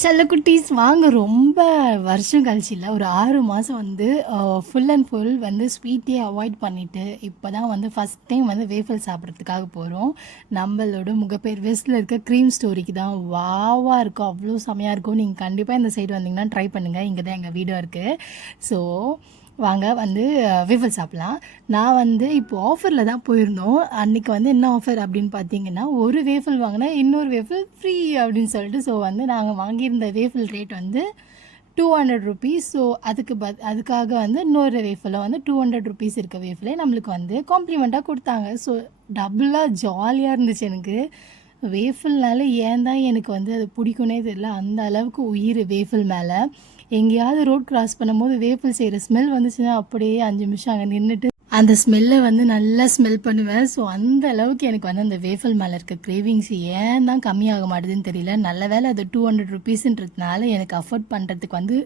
செல்லக்குட்டீஸ் வாங்க ரொம்ப வருஷம் கழிச்சு இல்ல. ஒரு 6 மாசம் வந்து ஃபுல் அண்ட் ஃபுல் வந்து ஸ்வீட்டே அவாய்ட் பண்ணிட்டு, இப்ப தான் வந்து ஃபர்ஸ்ட் டைம் வந்து வேஃபில் சாப்பிட்றதுக்காக போறோம். நம்மளோட முகப்பேர் வெஸ்ட்ல இருக்க க்ரீம் ஸ்டோரிக்கு தான். வாவா இருக்கும்! அவ்ளோ செமையா இருக்கும். நீங்க கண்டிப்பா இந்த சைடு வந்தீங்கன்னா ட்ரை பண்ணுங்க. இங்க தான் எங்க வீடும் இருக்கு. ஸோ வாங்க வந்து வேஃபில் சாப்பிடலாம். நான் வந்து இப்போ ஆஃபர்ல தான் போயிருந்தோம். அன்னைக்கு வந்து என்ன ஆஃபர் அப்படின்னு பார்த்தீங்கன்னா, ஒரு வேஃபில் வாங்குனா இன்னொரு வேஃபில் ஃப்ரீ அப்படின்னு சொல்லிட்டு, ஸோ வந்து நாங்க வாங்கியிருந்த வேஃபில் ரேட் வந்து ₹200. ஸோ அதுக்காக வந்து இன்னொரு வேஃபில வந்து ₹200 இருக்க வேஃபிலே நம்மளுக்கு வந்து காம்ப்ளிமெண்ட்டா குடுத்தாங்க. ஸோ டபுளா ஜாலியா இருந்துச்சு எனக்கு. வேஃபில்னாலே ஏன் தான் எனக்கு வந்து அது பிடிக்கும்னே தெரியல. அந்த அளவுக்கு உயிர் வேஃபில் மேல. எங்கேயாவது ரோட் கிராஸ் பண்ணும்போது வேஃபில் செய்கிற ஸ்மெல் வந்துச்சுன்னா அப்படியே 5 நிமிஷம் அங்கே நின்றுட்டு அந்த ஸ்மெல்லை வந்து நல்லா ஸ்மெல் பண்ணுவேன். ஸோ அந்த அளவுக்கு எனக்கு வந்து அந்த வேஃபில் மேலே இருக்க கிரேவிங்ஸ் ஏன் தான் கம்மியாக மாட்டுதுன்னு தெரியல. நல்ல வேளை அது ₹200ன்றதுனால எனக்கு அஃபோர்ட் பண்ணுறதுக்கு வந்து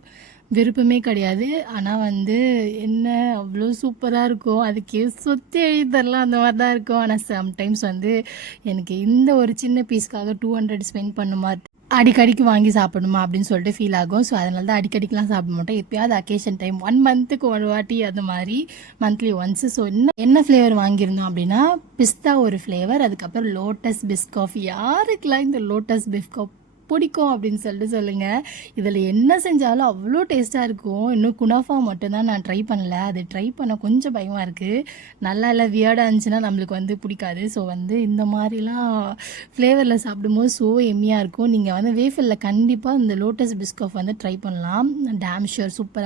விருப்பமே கிடையாது. ஆனால் வந்து என்ன அவ்வளோ சூப்பராக இருக்கும், அதுக்கே சொத்து எழுதி தரலாம் அந்த மாதிரி தான் இருக்கும். ஆனால் சம்டைம்ஸ் வந்து எனக்கு இந்த ஒரு சின்ன பீஸ்க்காக 200 ஸ்பெண்ட் பண்ணுமா, அடிக்கடிக்கு வாங்கி சாப்பிடணுமா அப்படின்னு சொல்லிட்டு ஃபீல் ஆகும். ஸோ அதனால தான் அடிக்கடிக்கெலாம் சாப்பிட மாட்டோம். எப்பயாவது அக்கேஷன் டைம் 1 மந்த்துக்கு ஒரு வாட்டி அந்த மாதிரி மந்த்லி ஒன்ஸு. ஸோ என்ன ஃப்ளேவர் வாங்கியிருந்தோம் அப்படின்னா, பிஸ்தா ஒரு ஃப்ளேவர், அதுக்கப்புறம் லோட்டஸ் பிஸ்காஃப். யாருக்கெல்லாம் இந்த லோட்டஸ் பிஸ்காஃப் பிடிக்கும் அப்படின்னு சொல்லிட்டு சொல்லுங்கள். இதில் என்ன செஞ்சாலும் அவ்வளோ டேஸ்ட்டாக இருக்கும். இன்னும் குனாஃபா மட்டும்தான் நான் ட்ரை பண்ணல. அது ட்ரை பண்ண கொஞ்சம் பயமாக இருக்குது. நல்லா இல்லை வியர்டாக இருந்துச்சுன்னா நம்மளுக்கு வந்து பிடிக்காது. ஸோ வந்து இந்த மாதிரிலாம் ஃப்ளேவரில் சாப்பிடும்போது ஸோ எம்மியாக இருக்கும். நீங்கள் வந்து வேஃபிலில் கண்டிப்பாக இந்த லோட்டஸ் பிஸ்காஃப் வந்து ட்ரை பண்ணலாம். டேம் ஷுர் சூப்பராக